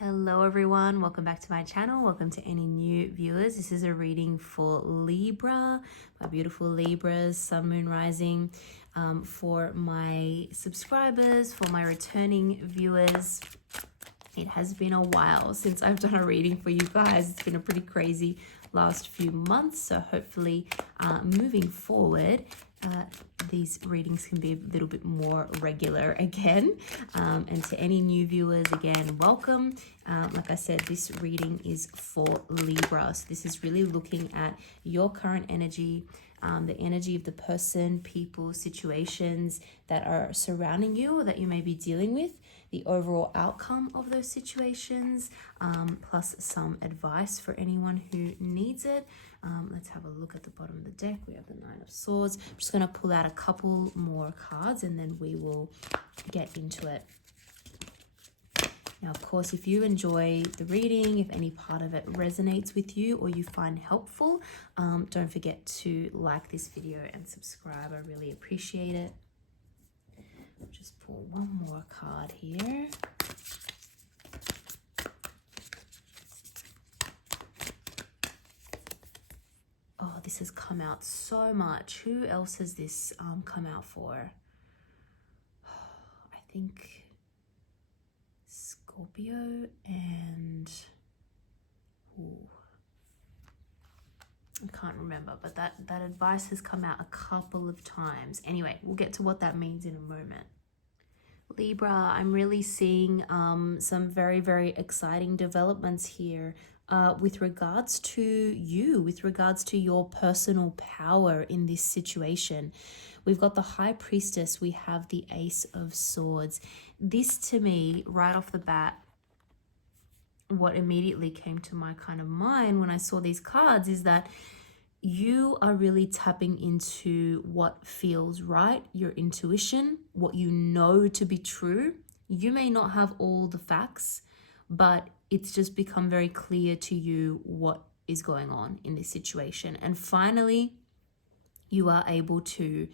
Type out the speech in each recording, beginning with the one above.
Hello everyone, welcome back to my channel. Welcome to any new viewers. This is a reading for Libra, my beautiful Libras, Sun, Moon, Rising. For my subscribers, for my returning viewers. It has been a while since I've done a reading for you guys. It's been a pretty crazy last few months, so hopefully moving forward these readings can be a little bit more regular again. And to any new viewers, again, welcome. Like I said, this reading is for Libra. So this is really looking at your current energy, the energy of the person, people, situations that are surrounding you or that you may be dealing with, the overall outcome of those situations, plus some advice for anyone who needs it. Let's have a look at the bottom of the deck. We have the Nine of Swords. I'm just going to pull out a couple more cards and then we will get into it. Now, of course, if you enjoy the reading, if any part of it resonates with you or you find helpful, don't forget to like this video and subscribe. I really appreciate it. I'll just pull one more card here. Oh, this has come out so much. Who else has this come out for? I think Scorpio and... Ooh, I can't remember, but that advice has come out a couple of times. Anyway, we'll get to what that means in a moment. Libra, I'm really seeing some very, very exciting developments here with regards to you, with regards to your personal power in this situation. We've got the High Priestess, we have the Ace of Swords. This to me, right off the bat, what immediately came to my kind of mind when I saw these cards is that you are really tapping into what feels right, your intuition, what you know to be true. You may not have all the facts, but it's just become very clear to you what is going on in this situation. And finally, you are able to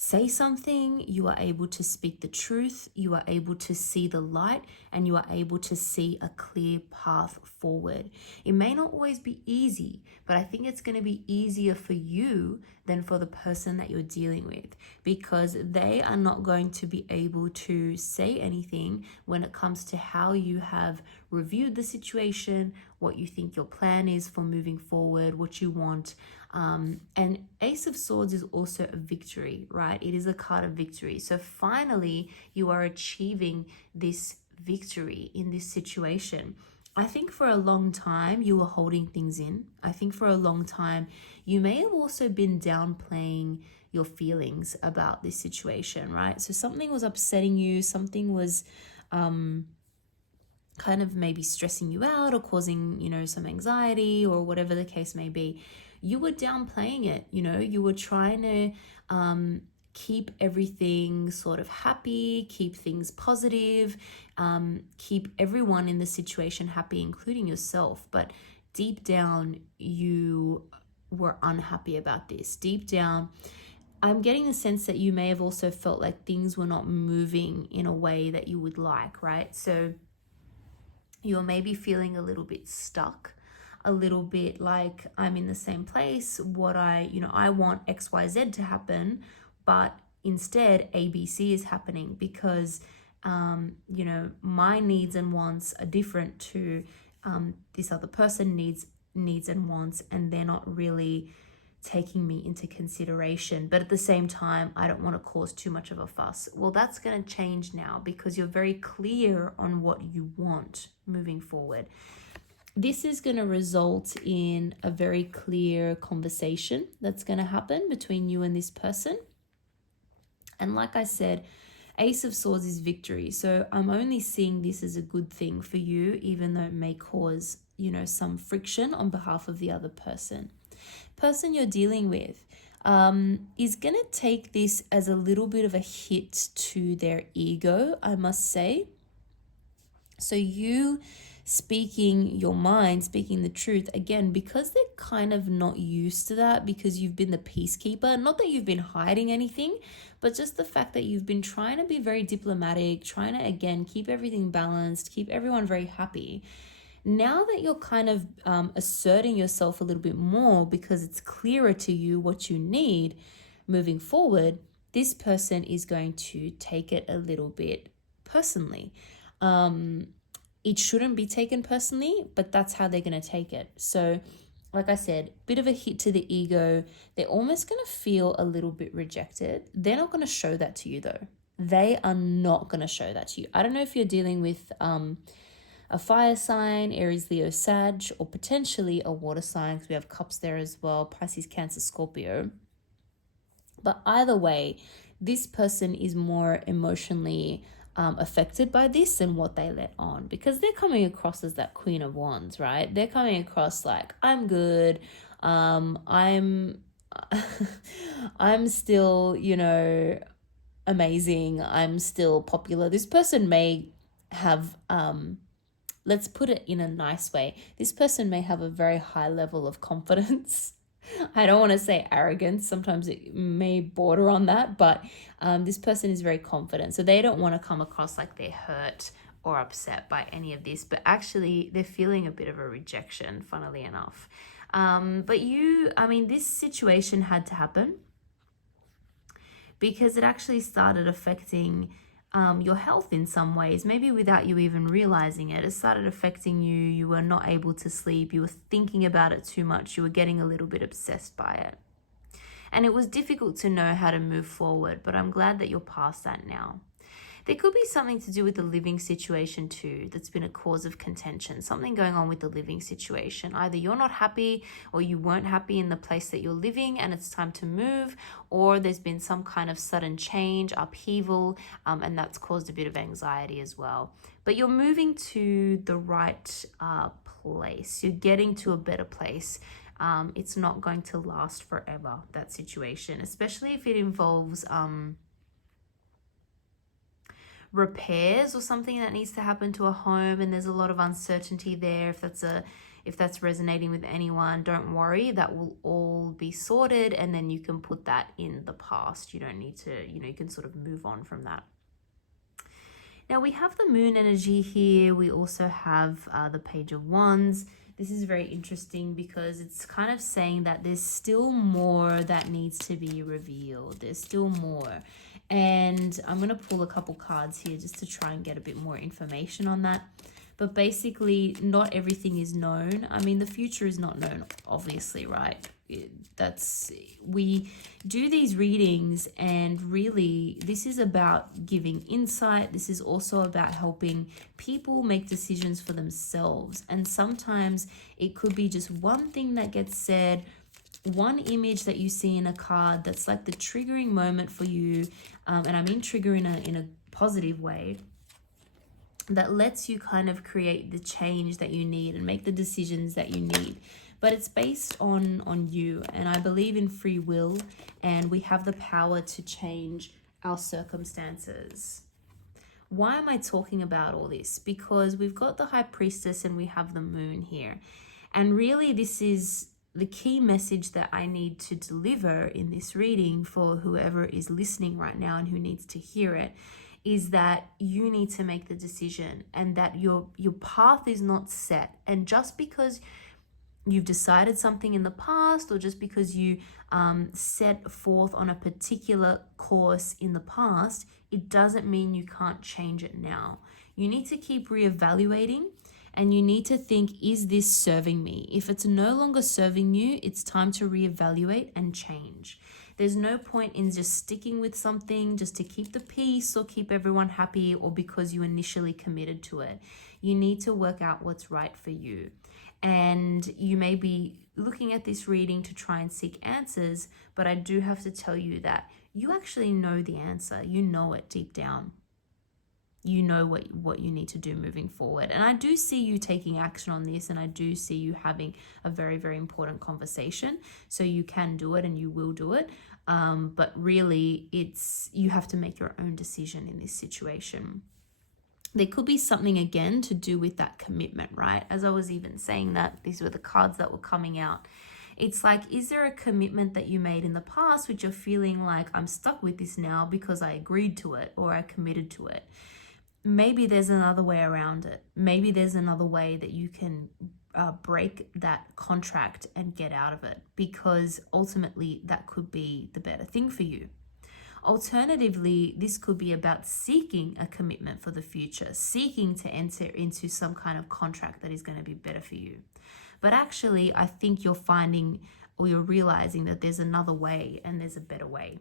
say something, you are able to speak the truth, you are able to see the light, and you are able to see a clear path forward. It may not always be easy, but I think it's going to be easier for you than for the person that you're dealing with, because they are not going to be able to say anything when it comes to how you have reviewed the situation, what you think your plan is for moving forward, what you want. And Ace of Swords is also a victory, right? It is a card of victory. So finally, you are achieving this victory in this situation. I think for a long time, you were holding things in. I think for a long time, you may have also been downplaying your feelings about this situation, right? So something was upsetting you, something was kind of maybe stressing you out or causing, some anxiety or whatever the case may be. You were downplaying it, you were trying to keep everything sort of happy, keep things positive, keep everyone in the situation happy, including yourself. But deep down, you were unhappy about this. Deep down, I'm getting the sense that you may have also felt like things were not moving in a way that you would like, right? So you're maybe feeling a little bit stuck, a little bit like I'm in the same place. I want XYZ to happen, but instead ABC is happening because, my needs and wants are different to this other person needs and wants, and they're not really taking me into consideration. But at the same time, I don't want to cause too much of a fuss. Well, that's going to change now because you're very clear on what you want moving forward. This is going to result in a very clear conversation that's going to happen between you and this person. And like I said, Ace of Swords is victory. So I'm only seeing this as a good thing for you, even though it may cause, some friction on behalf of the other person. Person you're dealing with is going to take this as a little bit of a hit to their ego, I must say. So you speaking your mind, speaking the truth, again, because they're kind of not used to that, because you've been the peacekeeper, not that you've been hiding anything, but just the fact that you've been trying to be very diplomatic, trying to, again, keep everything balanced, keep everyone very happy. Now that you're kind of asserting yourself a little bit more because it's clearer to you what you need moving forward, this person is going to take it a little bit personally. It shouldn't be taken personally, but that's how they're going to take it. So, like I said, bit of a hit to the ego. They're almost going to feel a little bit rejected. They're not going to show that to you, though. They are not going to show that to you. I don't know if you're dealing with a fire sign, Aries, Leo, Sag, or potentially a water sign, because we have cups there as well, Pisces, Cancer, Scorpio. But either way, this person is more emotionally affected by this than what they let on, because they're coming across as that Queen of Wands, right? They're coming across like, I'm good, I'm I'm still, amazing, I'm still popular. This person may have let's put it in a nice way, this person may have a very high level of confidence. I don't want to say arrogance. Sometimes it may border on that, but this person is very confident. So they don't want to come across like they're hurt or upset by any of this, but actually they're feeling a bit of a rejection, funnily enough. But this situation had to happen because it actually started affecting your health in some ways, maybe without you even realizing it. It started affecting you. You were not able to sleep. You were thinking about it too much. You were getting a little bit obsessed by it. And it was difficult to know how to move forward, but I'm glad that you're past that now. There could be something to do with the living situation too that's been a cause of contention, something going on with the living situation. Either you're not happy or you weren't happy in the place that you're living and it's time to move, or there's been some kind of sudden change, upheaval, and that's caused a bit of anxiety as well. But you're moving to the right place. You're getting to a better place. It's not going to last forever, that situation, especially if it involves repairs or something that needs to happen to a home, and there's a lot of uncertainty there. If that's resonating with anyone, don't worry, that will all be sorted, and then you can put that in the past. You don't need to, you can sort of move on from that. Now we have the moon energy here. We also have the Page of Wands. This is very interesting because it's kind of saying that there's still more that needs to be revealed. There's still more. And I'm going to pull a couple cards here just to try and get a bit more information on that. But basically, not everything is known. The future is not known, obviously, right? We do these readings, and really, this is about giving insight. This is also about helping people make decisions for themselves. And sometimes it could be just one thing that gets said, one image that you see in a card that's like the triggering moment for you, and I mean trigger in a positive way, that lets you kind of create the change that you need and make the decisions that you need. But it's based on you, and I believe in free will, and we have the power to change our circumstances. Why am I talking about all this? Because we've got the High Priestess and we have the Moon here, and really this is the key message that I need to deliver in this reading for whoever is listening right now and who needs to hear it, is that you need to make the decision, and that your path is not set. And just because you've decided something in the past, or just because you set forth on a particular course in the past, it doesn't mean you can't change it now. You need to keep reevaluating, and you need to think, is this serving me? If it's no longer serving you, it's time to reevaluate and change. There's no point in just sticking with something just to keep the peace or keep everyone happy, or because you initially committed to it. You need to work out what's right for you. And you may be looking at this reading to try and seek answers, but I do have to tell you that you actually know the answer. You know it deep down. You know what you need to do moving forward. And I do see you taking action on this, and I do see you having a very, very important conversation. So you can do it and you will do it. But really, you have to make your own decision in this situation. there could be something again to do with that commitment, right? As I was even saying that, these were the cards that were coming out. It's like, is there a commitment that you made in the past which you're feeling like, I'm stuck with this now because I agreed to it or I committed to it? Maybe there's another way around it. Maybe there's another way that you can break that contract and get out of it, because ultimately that could be the better thing for you. Alternatively, this could be about seeking a commitment for the future, seeking to enter into some kind of contract that is going to be better for you. But actually, I think you're finding, or you're realizing, that there's another way and there's a better way.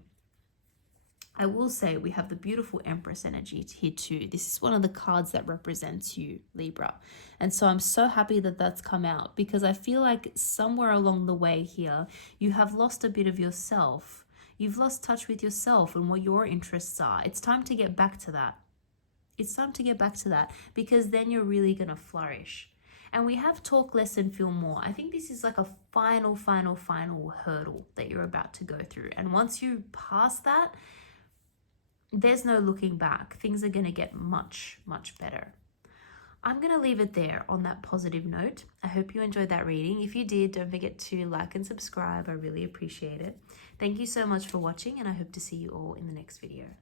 I will say we have the beautiful Empress energy here too. This is one of the cards that represents you, Libra. And so I'm so happy that that's come out, because I feel like somewhere along the way here, you have lost a bit of yourself. You've lost touch with yourself and what your interests are. It's time to get back to that. It's time to get back to that, because then you're really going to flourish. And we have talk less and feel more. I think this is like a final hurdle that you're about to go through. And once you pass that, there's no looking back. Things are going to get much better. I'm going to leave it there on that positive note. I hope you enjoyed that reading. If you did, don't forget to like and subscribe. I really appreciate it. Thank you so much for watching, and I hope to see you all in the next video.